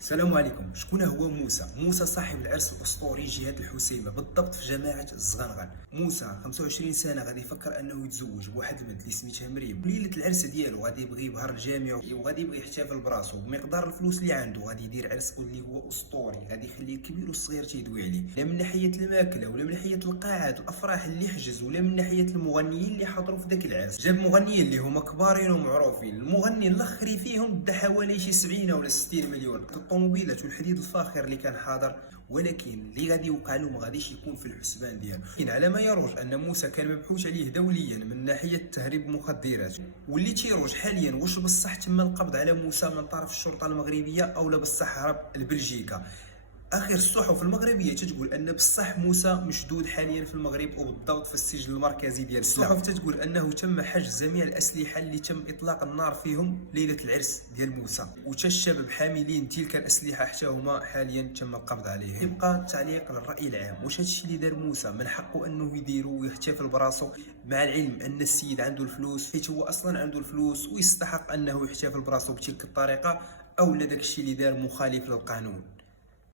السلام عليكم. شكون هو موسى؟ موسى صاحب العرس الاسطوري جهاد الحسيمه بالضبط في جماعه الزغنغل. موسى 25 سنه غادي يفكر انه يتزوج بواحد البنت اللي سميتها مريم. ليله العرس ديالو غادي يبغي يبهر الجامع وغادي يبغي يحتفل براسو بمقدار الفلوس اللي عنده. غادي يدير عرس اللي هو اسطوري، غادي يخلي الكبير والصغير تيدوي عليه، لا من ناحيه الماكله ولا من ناحيه القاعات الافراح اللي حجز ولا من ناحيه المغنيين اللي حضروا في ذاك العرس. جاب مغنيين اللي هما كبارين ومعروفين. المغني الاخري فيهم دا حوالي شي 70 ولا 60 مليون. الطوموبيلات والحديد الفاخر اللي كان حاضر، ولكن اللي غادي يوقع له ما غاديش يكون في الحسبان ديالو. لكن على ما يروج ان موسى كان مبحوث عليه دوليا من ناحيه تهريب المخدرات، واللي تيروج حاليا واش بصح تم القبض على موسى من طرف الشرطه المغربيه او لا بصح هرب لبلجيكا. اخر الصحف المغربيه تتقول ان بصح موسى مشدود حاليا في المغرب وبالضبط في السجن المركزي ديال الصحف تتقول انه تم حجز جميع الاسلحه اللي تم اطلاق النار فيهم ليله العرس ديال موسى، وتا الشباب حاملين تلك الاسلحه حتى هما حاليا تم القبض عليهم. يبقى التعليق للراي العام، واش هادشي اللي دار موسى من حقه انه يديرو ويحتفل براسو، مع العلم ان السيد عنده الفلوس حيت هو اصلا عنده الفلوس ويستحق انه يحتفل براسو بتلك الطريقه، او لا داكشي اللي دار مخالف للقانون؟